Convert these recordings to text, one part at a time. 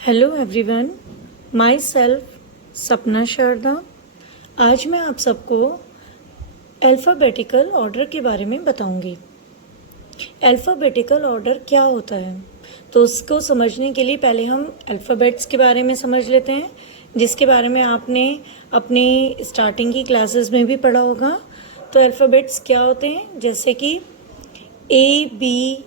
Hello everyone, my self सपना शारदा। आज मैं आप सबको अल्फ़ाबेटिकल ऑर्डर के बारे में बताऊंगी। अल्फ़ाबेटिकल ऑर्डर क्या होता है, तो उसको समझने के लिए पहले हम अल्फ़ाबेट्स के बारे में समझ लेते हैं, जिसके बारे में आपने अपनी स्टार्टिंग की क्लासेस में भी पढ़ा होगा। तो अल्फ़ाबेट्स क्या होते हैं, जैसे कि ABCDE,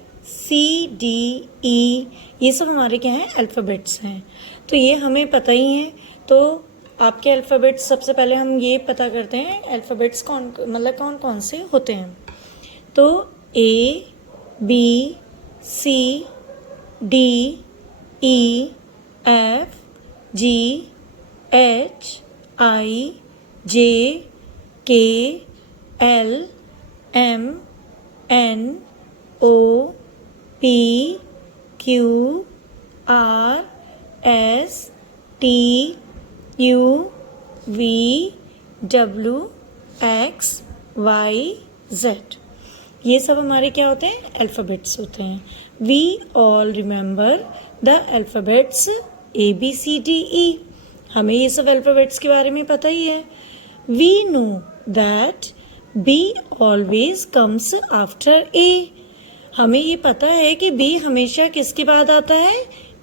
ये सब हमारे क्या हैं, अल्फ़ाबेट्स हैं। तो ये हमें पता ही है। तो आपके अल्फ़ाबेट्स, सबसे पहले हम ये पता करते हैं अल्फ़ाबेट्स कौन कौन से होते हैं। तो ABCDEFGHIJKLMNOPQRSTUV, ये सब हमारे क्या होते हैं, अल्फ़ाबेट्स होते हैं। We all remember the alphabets ABCDE। हमें ये सब अल्फ़ाबेट्स के बारे में पता ही है। We know that B always comes after A। हमें ये पता है कि B हमेशा किसके बाद आता है,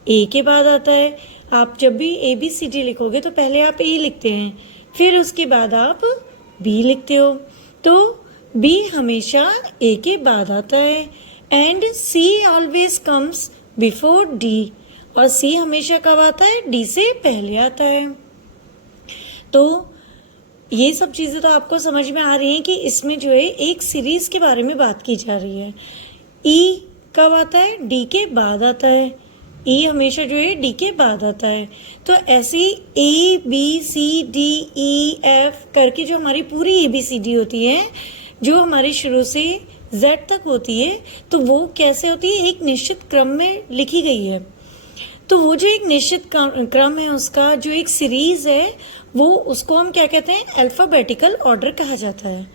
A के बाद आता है। आप जब भी ABCD लिखोगे तो पहले आप A लिखते हैं, फिर उसके बाद आप B लिखते हो। तो B हमेशा A के बाद आता है। And C always comes before D, और C हमेशा कब आता है, D से पहले आता है। तो ये सब चीज़ें तो आपको समझ में आ रही हैं कि इसमें जो है एक सीरीज़ के बारे में बात की जा रही है। E कब आता है, D के बाद आता है। E हमेशा जो है D के बाद आता है। तो ऐसी ABCDEF करके जो हमारी पूरी ABCD होती है, जो हमारी शुरू से Z तक होती है, तो वो कैसे होती है, एक निश्चित क्रम में लिखी गई है। तो वो जो एक निश्चित क्रम है, उसका जो एक सीरीज़ है, वो उसको हम क्या कहते हैं, अल्फ़ाबेटिकल ऑर्डर कहा जाता है।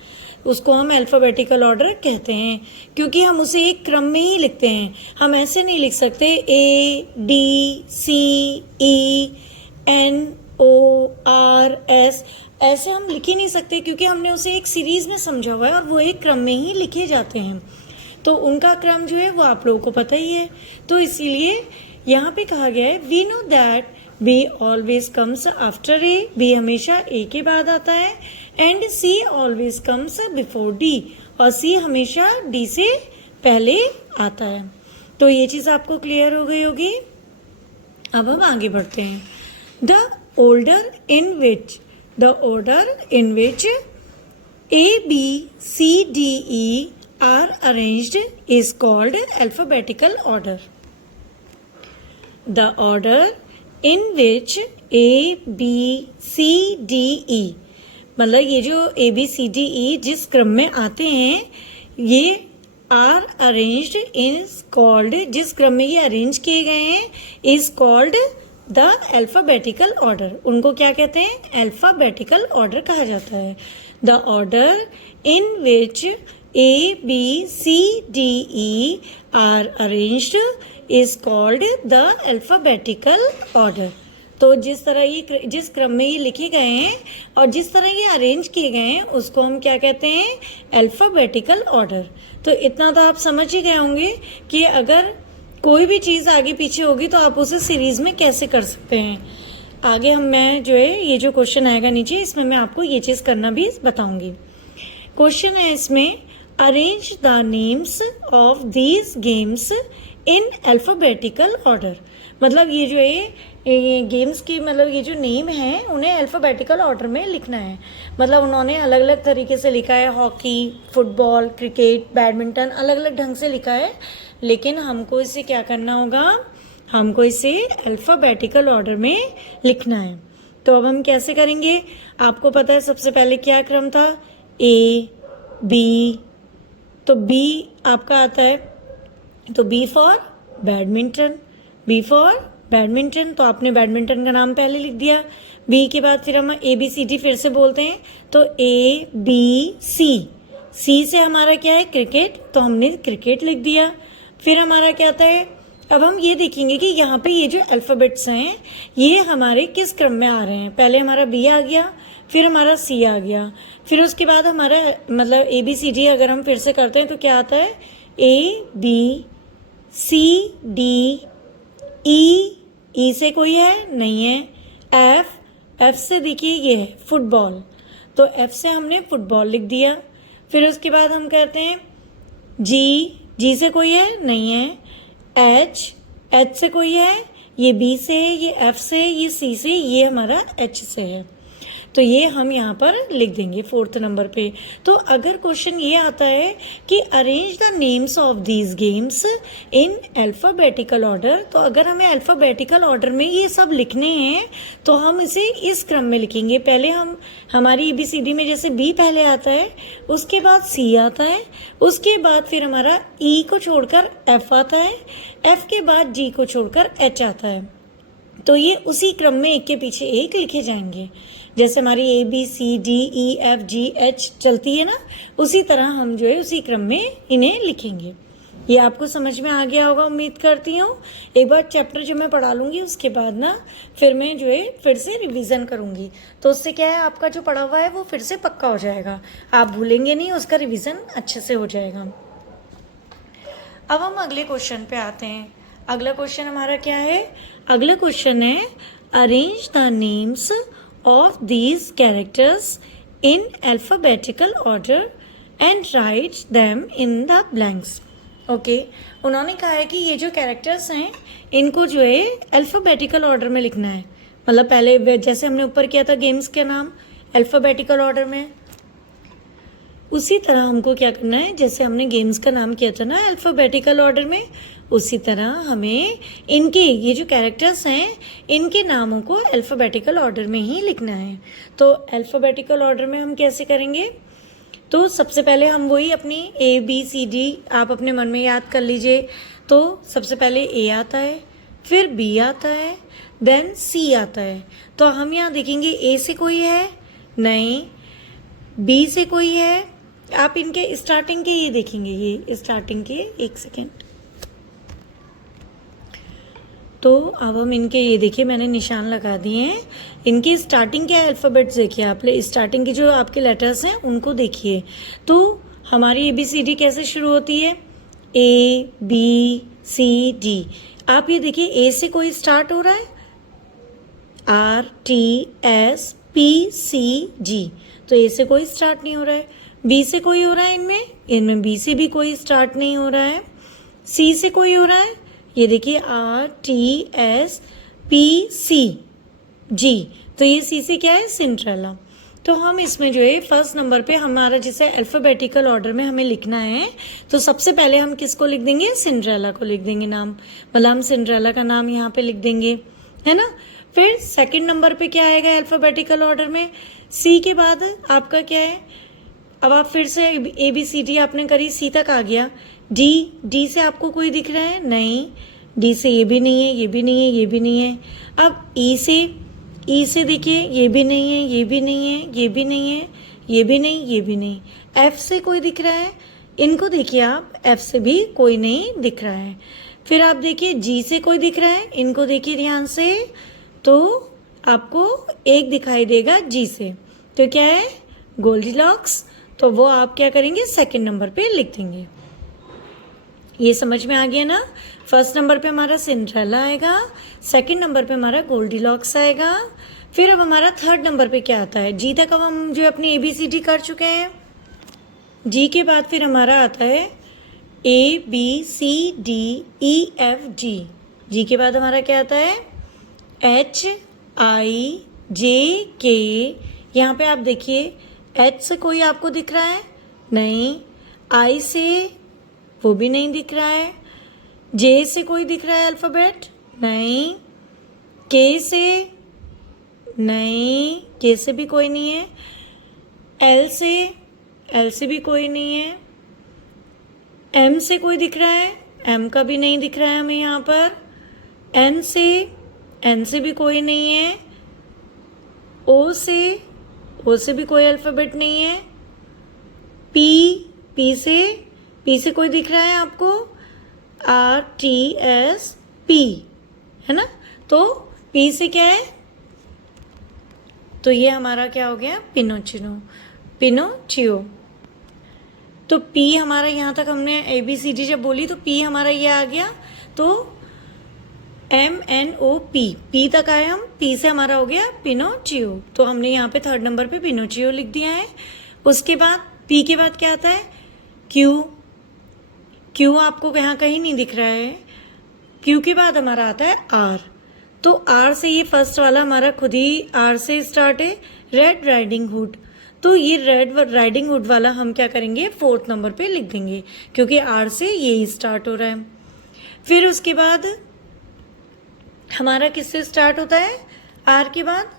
उसको हम अल्फ़ाबेटिकल ऑर्डर कहते हैं, क्योंकि हम उसे एक क्रम में ही लिखते हैं। हम ऐसे नहीं लिख सकते ADCENORS, ऐसे हम लिख ही नहीं सकते, क्योंकि हमने उसे एक सीरीज़ में समझा हुआ है और वो एक क्रम में ही लिखे जाते हैं। तो उनका क्रम जो है वो आप लोगों को पता ही है। तो इसीलिए यहाँ पे कहा गया है, we know that B always comes after A, B हमेशा A के बाद आता है। And C always comes before D, और C हमेशा D से पहले आता है। तो ये चीज़ आपको क्लियर हो गई होगी। अब हम आगे बढ़ते हैं। The order in which ABCDE are arranged is called alphabetical order. The order in which ABCDE, मतलब ये जो ABCDE जिस क्रम में आते हैं, ये आर अरेंज्ड इज कॉल्ड, जिस क्रम में ये अरेंज किए गए हैं, is called the alphabetical order. उनको क्या कहते हैं, अल्फ़ाबेटिकल ऑर्डर कहा जाता है। The order in which ABCDE are arranged is called the alphabetical order. तो जिस क्रम में ये लिखे गए हैं और जिस तरह ये अरेंज किए गए हैं, उसको हम क्या कहते हैं, अल्फ़ाबेटिकल ऑर्डर। तो इतना तो आप समझ ही गए होंगे कि अगर कोई भी चीज़ आगे पीछे होगी तो आप उसे सीरीज़ में कैसे कर सकते हैं। आगे मैं जो है, ये जो क्वेश्चन आएगा नीचे, इसमें मैं आपको ये चीज़ करना भी बताऊंगी। क्वेश्चन है इसमें, arrange the names of these games in alphabetical order. मतलब ये जो है, ये गेम्स की, मतलब ये जो नेम है, उन्हें अल्फ़ाबेटिकल ऑर्डर में लिखना है। मतलब उन्होंने अलग अलग तरीके से लिखा है, हॉकी, फुटबॉल, क्रिकेट, बैडमिंटन, अलग अलग ढंग से लिखा है, लेकिन हमको इसे क्या करना होगा, हमको इसे अल्फ़ाबेटिकल ऑर्डर में लिखना है। तो अब हम कैसे करेंगे, आपको पता है सबसे पहले क्या क्रम था, A B, तो B आपका आता है, तो B for badminton, B for badminton, तो आपने बैडमिंटन का नाम पहले लिख दिया। B के बाद फिर हम ABCD फिर से बोलते हैं, तो ABC, C से हमारा क्या है, क्रिकेट, तो हमने क्रिकेट लिख दिया। फिर हमारा क्या आता है, अब हम ये देखेंगे कि यहाँ पे ये जो अल्फ़ाबेट्स हैं ये हमारे किस क्रम में आ रहे हैं। पहले हमारा बी आ गया, फिर हमारा सी आ गया, फिर उसके बाद हमारा मतलब ए बी सी डी अगर हम फिर से करते हैं तो क्या आता है, A B C D E से कोई है नहीं है, एफ से देखिए ये है फुटबॉल, तो एफ से हमने फुटबॉल लिख दिया। फिर उसके बाद हम कहते हैं जी से कोई है नहीं है, एच से कोई है, ये बी से है, ये एफ से, ये सी से, ये हमारा एच से है, तो ये हम यहाँ पर लिख देंगे 4th नंबर पे। तो अगर क्वेश्चन ये आता है कि arrange the names of these games in alphabetical order, तो अगर हमें अल्फ़ाबेटिकल ऑर्डर में ये सब लिखने हैं तो हम इसे इस क्रम में लिखेंगे। पहले हम हमारी ABCD में जैसे बी पहले आता है, उसके बाद सी आता है, उसके बाद फिर हमारा ई को छोड़कर एफ आता है, एफ के बाद जी को छोड़कर एच आता है, तो ये उसी क्रम में एक के पीछे एक लिखे जाएंगे। जैसे हमारी ABCDEFGH चलती है ना, उसी तरह हम जो है उसी क्रम में इन्हें लिखेंगे। ये आपको समझ में आ गया होगा उम्मीद करती हूँ। एक बार चैप्टर जो मैं पढ़ा लूँगी उसके बाद ना फिर मैं जो है फिर से रिवीजन करूँगी, तो उससे क्या है आपका जो पढ़ा हुआ है वो फिर से पक्का हो जाएगा, आप भूलेंगे नहीं, उसका रिवीजन अच्छे से हो जाएगा। अब हम अगले क्वेश्चन पे आते हैं। अगला क्वेश्चन हमारा क्या है, अगला क्वेश्चन है arrange the names of these characters in alphabetical order and write them in the blanks। Okay, उन्होंने कहा है कि ये जो कैरेक्टर्स हैं इनको जो है अल्फ़ाबेटिकल ऑर्डर में लिखना है। मतलब पहले जैसे हमने ऊपर किया था गेम्स के नाम अल्फ़ाबेटिकल ऑर्डर में, उसी तरह हमको क्या करना है, जैसे हमने गेम्स का नाम किया था ना अल्फ़ाबेटिकल ऑर्डर में, उसी तरह हमें इनके ये जो कैरेक्टर्स हैं इनके नामों को अल्फ़ाबेटिकल ऑर्डर में ही लिखना है। तो अल्फ़ाबेटिकल ऑर्डर में हम कैसे करेंगे, तो सबसे पहले हम वही अपनी ABCD आप अपने मन में याद कर लीजिए। तो सबसे पहले A आता है, फिर B आता है, देन C आता है। तो हम यहाँ देखेंगे A से कोई है नहीं, B से कोई है, आप इनके स्टार्टिंग के ये देखेंगे, ये स्टार्टिंग के, एक सेकेंड, तो अब हम इनके ये देखिए मैंने निशान लगा दिए हैं, इनके स्टार्टिंग के अल्फ़ाबेट्स देखिए आप, स्टार्टिंग के जो आपके लेटर्स हैं उनको देखिए। तो हमारी ABCD कैसे शुरू होती है, ABCD, आप ये देखिए A से कोई स्टार्ट हो रहा है, RTSPCG, तो A से कोई स्टार्ट नहीं हो रहा है। B से कोई हो रहा है इनमें B से भी कोई स्टार्ट नहीं हो रहा है। C से कोई हो रहा है, ये देखिए RTSPCG, तो ये C से क्या है, सिंड्रेला। तो हम इसमें जो है फर्स्ट नंबर पे हमारा जैसे अल्फ़ाबेटिकल ऑर्डर में हमें लिखना है, तो सबसे पहले हम किसको लिख देंगे, सिंड्रेला को लिख देंगे नाम, मतलब हम सिंड्रेला का नाम यहाँ पे लिख देंगे, है ना। फिर सेकंड नंबर पे क्या आएगा अल्फ़ाबेटिकल ऑर्डर में, C के बाद आपका क्या है, अब आप फिर से ABCD आपने करी, C तक आ गया, D से आपको कोई दिख रहा है नहीं, D से ये भी नहीं है, ये भी नहीं है, ये भी नहीं है। अब E से देखिए ये भी नहीं है, ये भी नहीं है, ये भी नहीं है, ये भी नहीं, ये भी नहीं। F से कोई दिख रहा है, इनको देखिए आप, F से भी कोई नहीं दिख रहा है। फिर आप देखिए G से कोई दिख रहा है, इनको देखिए ध्यान से, तो आपको एक दिखाई देगा G से, तो क्या है, गोल्डीलॉक्स, तो वो आप क्या करेंगे, सेकंड नंबर पे लिख देंगे। ये समझ में आ गया ना, फर्स्ट नंबर पे हमारा सिंड्रेला आएगा, सेकंड नंबर पे हमारा गोल्डीलॉक्स आएगा। फिर अब हमारा थर्ड नंबर पे क्या आता है, जी तक अब हम जो अपनी ABCD कर चुके हैं। जी के बाद फिर हमारा आता है ABCDEFG, जी के बाद हमारा क्या आता है, HIJK, यहाँ पे आप देखिए H से कोई आपको दिख रहा है नहीं, I से वो भी नहीं दिख रहा है, J से कोई दिख रहा है अल्फ़ाबेट नहीं, K से नहीं, K से भी कोई नहीं है, L से भी कोई नहीं है, M से कोई दिख रहा है, M का भी नहीं दिख रहा है हमें यहाँ पर, N से भी कोई नहीं है, O से भी कोई अल्फ़ाबेट नहीं है, P से कोई दिख रहा है आपको, RTSP, है ना। तो P से क्या है, तो ये हमारा क्या हो गया, पिनोचियो। तो P हमारा यहाँ तक हमने ABCD जब बोली तो P हमारा ये आ गया। तो MNOP, P तक आए हम, P से हमारा हो गया पिनोचियो। तो हमने यहाँ पे 3rd नंबर पे पिनोचियो लिख दिया है। उसके बाद P के बाद क्या आता है, Q आपको यहाँ कहीं नहीं दिख रहा है। Q के बाद हमारा आता है R। तो R से ये फर्स्ट वाला हमारा खुद ही R से स्टार्ट है, रेड राइडिंग हुड। तो ये रेड राइडिंग हुड वाला हम क्या करेंगे, 4th नंबर पे लिख देंगे, क्योंकि R से यही स्टार्ट हो रहा है। फिर उसके बाद हमारा किससे स्टार्ट होता है, R के बाद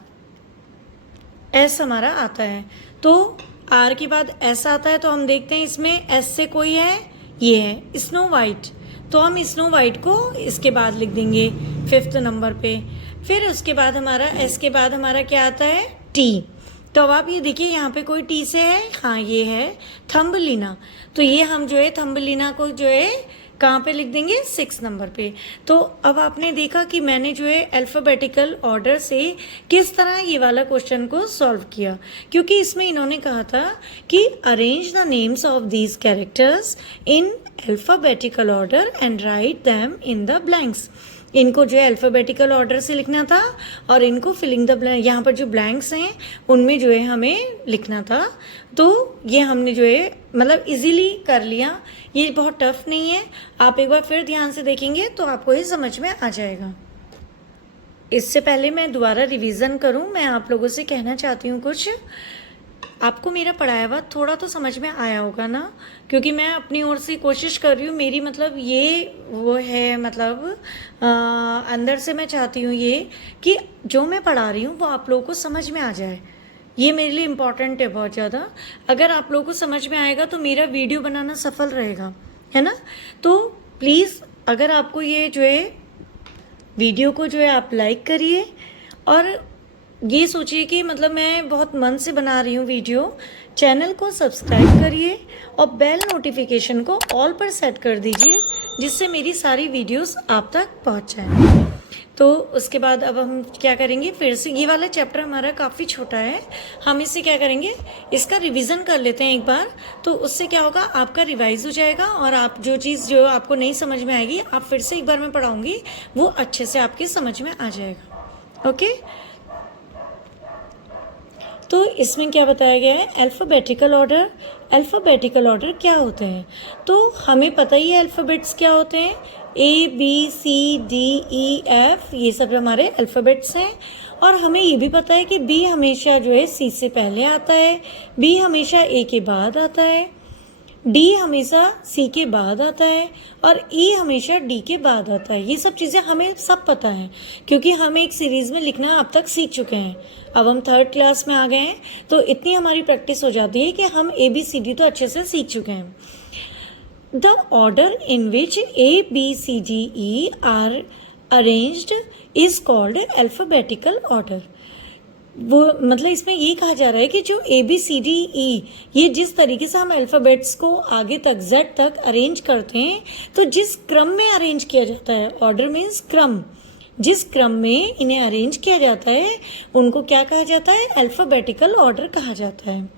S हमारा आता है। तो R के बाद S आता है, तो हम देखते हैं इसमें S से कोई है, ये है स्नो वाइट। तो हम स्नो वाइट को इसके बाद लिख देंगे 5th नंबर पे। फिर उसके बाद हमारा S के बाद हमारा क्या आता है, T। तो अब आप ये देखिए यहाँ पे कोई T से है, हाँ ये है थम्बलिना। तो ये हम जो है थम्बलिना को जो है कहाँ पे लिख देंगे, 6 नंबर पे। तो अब आपने देखा कि मैंने जो है अल्फ़ाबेटिकल ऑर्डर से किस तरह ये वाला क्वेश्चन को सॉल्व किया, क्योंकि इसमें इन्होंने कहा था कि arrange the names of these characters in alphabetical order and right them in the blanks. इनको जो है अल्फ़ाबेटिकल ऑर्डर से लिखना था और इनको फिलिंग द ब्लैंक, यहाँ पर जो ब्लैंक्स हैं उनमें जो है हमें लिखना था। तो ये हमने जो है मतलब इजीली कर लिया, ये बहुत टफ नहीं है। आप एक बार फिर ध्यान से देखेंगे तो आपको ये समझ में आ जाएगा। इससे पहले मैं दोबारा रिवीजन करूं, मैं आप लोगों से कहना चाहती हूँ कुछ। आपको मेरा पढ़ाया हुआ थोड़ा तो समझ में आया होगा ना, क्योंकि मैं अपनी ओर से कोशिश कर रही हूँ। मेरी मतलब ये वो है, मतलब अंदर से मैं चाहती हूँ ये कि जो मैं पढ़ा रही हूँ वो आप लोगों को समझ में आ जाए। ये मेरे लिए इम्पॉर्टेंट है बहुत ज़्यादा। अगर आप लोगों को समझ में आएगा तो मेरा वीडियो बनाना सफल रहेगा, है ना। तो प्लीज़ अगर आपको ये जो है वीडियो को जो है आप लाइक करिए और ये सोचिए कि मतलब मैं बहुत मन से बना रही हूँ वीडियो। चैनल को सब्सक्राइब करिए और बेल नोटिफिकेशन को ऑल पर सेट कर दीजिए, जिससे मेरी सारी वीडियोस आप तक पहुँच जाए। तो उसके बाद अब हम क्या करेंगे, फिर से ये वाला चैप्टर हमारा काफ़ी छोटा है, हम इसे क्या करेंगे, इसका रिवीजन कर लेते हैं एक बार। तो उससे क्या होगा, आपका रिवाइज हो जाएगा और आप जो चीज़ जो आपको नहीं समझ में आएगी, आप फिर से एक बार मैं पढ़ाऊँगी, वो अच्छे से आपके समझ में आ जाएगा। ओके, तो इसमें क्या बताया गया है, अल्फ़ाबेटिकल ऑर्डर। अल्फ़ाबेटिकल ऑर्डर क्या होते हैं, तो हमें पता ही है अल्फ़ाबेट्स क्या होते हैं, ABCDEF, ये सब हमारे अल्फ़ाबेट्स हैं। और हमें ये भी पता है कि B हमेशा जो है C से पहले आता है, B हमेशा A के बाद आता है, D हमेशा C के बाद आता है और E हमेशा D के बाद आता है। ये सब चीज़ें हमें सब पता है, क्योंकि हम एक सीरीज़ में लिखना अब तक सीख चुके हैं। अब हम 3rd क्लास में आ गए हैं, तो इतनी हमारी प्रैक्टिस हो जाती है कि हम ABCD तो अच्छे से सीख चुके हैं। The order in which ABCDE are arranged is called alphabetical order। वो मतलब इसमें ये कहा जा रहा है कि जो ABCDE, ये जिस तरीके से हम अल्फ़ाबेट्स को आगे तक Z तक अरेंज करते हैं, तो जिस क्रम में अरेंज किया जाता है, ऑर्डर मीन्स क्रम, जिस क्रम में इन्हें अरेंज किया जाता है उनको क्या कहा जाता है, अल्फ़ाबेटिकल ऑर्डर कहा जाता है।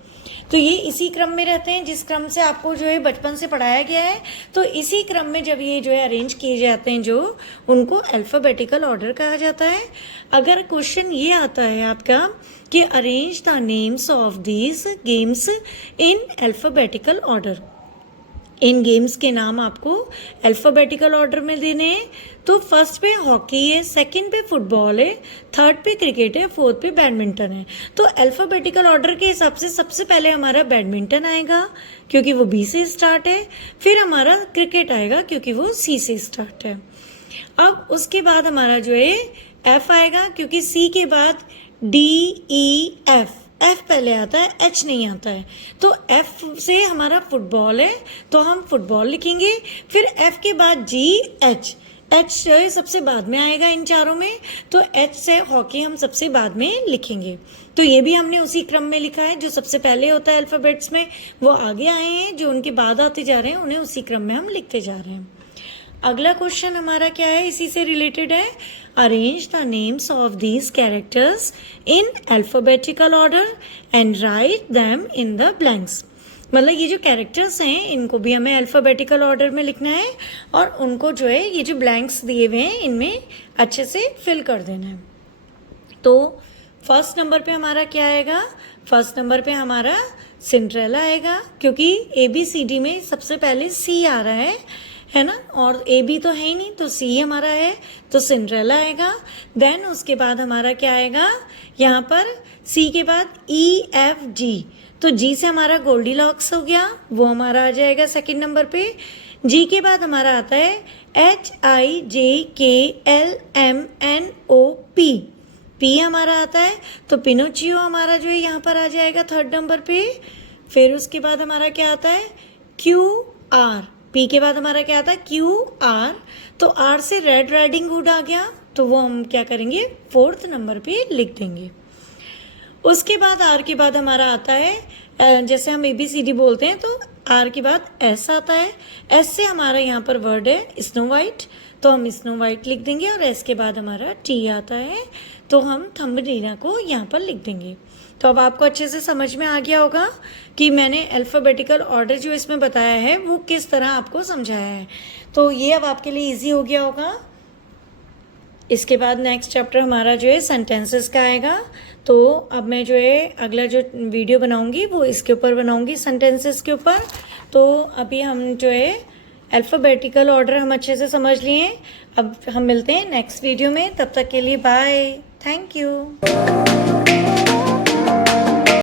तो ये इसी क्रम में रहते हैं जिस क्रम से आपको जो है बचपन से पढ़ाया गया है। तो इसी क्रम में जब ये जो है अरेंज किए जाते हैं, जो उनको अल्फ़ाबेटिकल ऑर्डर कहा जाता है। अगर क्वेश्चन ये आता है आपका कि arrange the names of these games in alphabetical order, in games के नाम आपको अल्फ़ाबेटिकल ऑर्डर में देने हैं। तो फर्स्ट पे हॉकी है, सेकंड पे फुटबॉल है, थर्ड पे क्रिकेट है, फोर्थ पे बैडमिंटन है। तो अल्फ़ाबेटिकल ऑर्डर के हिसाब से सबसे पहले हमारा बैडमिंटन आएगा, क्योंकि वो B से स्टार्ट है। फिर हमारा क्रिकेट आएगा, क्योंकि वो C से स्टार्ट है। अब उसके बाद हमारा जो है F आएगा, क्योंकि C के बाद DEF, F पहले आता है, H नहीं आता है। तो F से हमारा फुटबॉल है, तो हम फुटबॉल लिखेंगे। फिर F के बाद GH, H जो है सबसे बाद में आएगा इन चारों में, तो H से हॉकी हम सबसे बाद में लिखेंगे। तो ये भी हमने उसी क्रम में लिखा है, जो सबसे पहले होता है अल्फ़ाबेट्स में वो आगे आए हैं, जो उनके बाद आते जा रहे हैं उन्हें उसी क्रम में हम लिखते जा रहे हैं। अगला क्वेश्चन हमारा क्या है, इसी से रिलेटेड है। Arrange the names of these characters in alphabetical order and write them in the blanks. मतलब ये जो कैरेक्टर्स हैं इनको भी हमें अल्फ़ाबेटिकल ऑर्डर में लिखना है और उनको जो है ये जो ब्लैंक्स दिए हुए हैं इनमें अच्छे से फिल कर देना है। तो फर्स्ट नंबर पे हमारा क्या आएगा, फर्स्ट नंबर पे हमारा सिंड्रेला आएगा, क्योंकि ABCD में सबसे पहले C आ रहा है ना, और AB तो है ही नहीं, तो C हमारा है, तो सिंड्रेला आएगा। देन उसके बाद हमारा क्या आएगा, यहाँ पर C के बाद EFG, तो G से हमारा गोल्डीलॉक्स हो गया, वो हमारा आ जाएगा सेकंड नंबर पे। G के बाद हमारा आता है HIJKLMNOP, P हमारा आता है, तो पिनोचियो हमारा जो है यहाँ पर आ जाएगा थर्ड नंबर पे। फिर उसके बाद हमारा क्या आता है QR, P के बाद हमारा क्या आता है QR, तो R से रेड राइडिंग हुड आ गया, तो वो हम क्या करेंगे फोर्थ नंबर पे लिख देंगे। उसके बाद R के बाद हमारा आता है, जैसे हम ABCD बोलते हैं तो R के बाद S आता है, S से हमारा यहाँ पर वर्ड है स्नो वाइट, तो हम स्नो वाइट लिख देंगे, और S के बाद हमारा T आता है, तो हम थंबनेला को यहाँ पर लिख देंगे। तो अब आपको अच्छे से समझ में आ गया होगा कि मैंने अल्फ़ाबेटिकल ऑर्डर जो इसमें बताया है वो किस तरह आपको समझाया है, तो ये अब आपके लिए ईजी हो गया होगा। इसके बाद नेक्स्ट चैप्टर हमारा जो है सेंटेंसेस का आएगा, तो अब मैं जो है अगला जो वीडियो बनाऊंगी वो इसके ऊपर बनाऊंगी, सेंटेंसेस के ऊपर। तो अभी हम जो है अल्फ़ाबेटिकल ऑर्डर हम अच्छे से समझ लिए, अब हम मिलते हैं नेक्स्ट वीडियो में, तब तक के लिए बाय, थैंक यू।